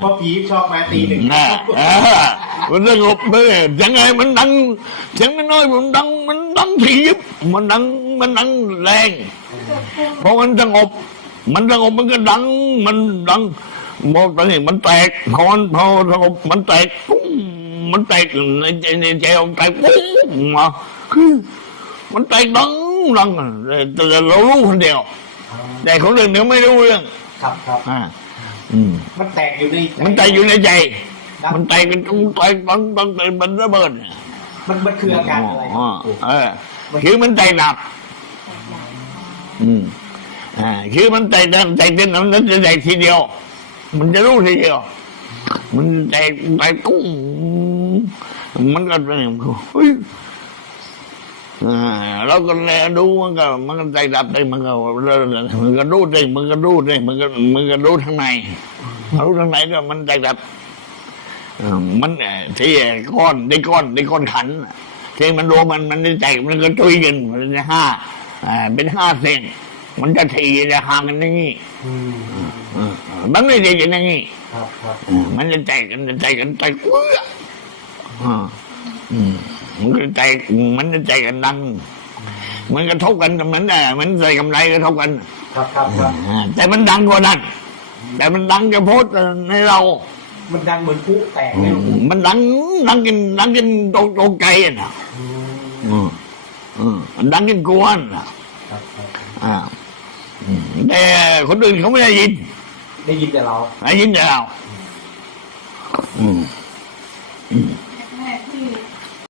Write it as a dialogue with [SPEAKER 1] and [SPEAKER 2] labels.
[SPEAKER 1] เพราะผีชอบมาตีหนึ่ง
[SPEAKER 2] นะเออมันสงบเลยยังไงมันดังเสียงน้อยๆมันดัง มันดังถี่ยิบมันดัง มันดังแรง เพราะมันสงบ มันสงบมันก็ดัง มันดังหมดไปนี่มันแตกพอมันพอสงบมันแตกปุ้งมันแตกในใจในใจมันแตกปุ้งมาคือมันแตกดังดังแต่เรารู้คนเดียว แต่คนอื่นเขาไม่รู้เรื่อง
[SPEAKER 1] ครับครับ
[SPEAKER 2] อ่าอืม
[SPEAKER 1] มันแตกอยู่ใน
[SPEAKER 2] มันแตกอยู่ในใจมันแตกเป็นตุ้งแตกบังบังแตกมันระเบิดเนี่ย
[SPEAKER 1] มันมันคืออาการอะไรค
[SPEAKER 2] อ๋
[SPEAKER 1] รั
[SPEAKER 2] อบเออคือมันแตกดับ อืมอ่าคือมันแตกดับแตกเด่นมันจะแตกทีเดียว มันจะรู้ทีเดียว มันแตกแตกกุ้งมันก็เป็นอย่างเฮ้ยอ่า เราก็แลดูมันก็ มันก็ใจดับได้มันก็มันก็รู้ได้มันก็รู้ได้มันก็มันก็รู้ข้างในรู้ข้างในก็มันใจดับเออมันเอ่อที่ก้อนได้ก้อนได้ก้อนขันน่ะที่มันรวมมันมันได้ใจมันก็ตุยกันมันจะห้าอ่าเป็นห้าเส้นมันจะทีจะห่างกันอย่างนี้
[SPEAKER 1] อืม
[SPEAKER 2] เออมันไม่ได้อย่างนี้
[SPEAKER 1] ครับครับ
[SPEAKER 2] เออมันจะใจกันจะใจกันใจเกื้ออ่าอื มมันก็ใจมันจะใจกันดัง มันกระทบกันเหมือนแต่มันใส่กำไรกระทบกัน
[SPEAKER 1] ครับครับครับ
[SPEAKER 2] อ่าแต่มันดังกว่านั้นแต่มันดังเฉพาะในเรา
[SPEAKER 1] มันดังเหมือนพุแตกเลยหลวงปู่
[SPEAKER 2] มันดังดังกินดังกินตรงตรงใจอะนะ
[SPEAKER 1] อืม
[SPEAKER 2] อืมอืมมันดังกินกวนอะ
[SPEAKER 1] ครับครับ
[SPEAKER 2] อ่าอืมแต่คนอื่นเขาไม่ได้ยิน
[SPEAKER 1] ได้ยินแต่เรา
[SPEAKER 2] ได้ยินแต่เรา อืม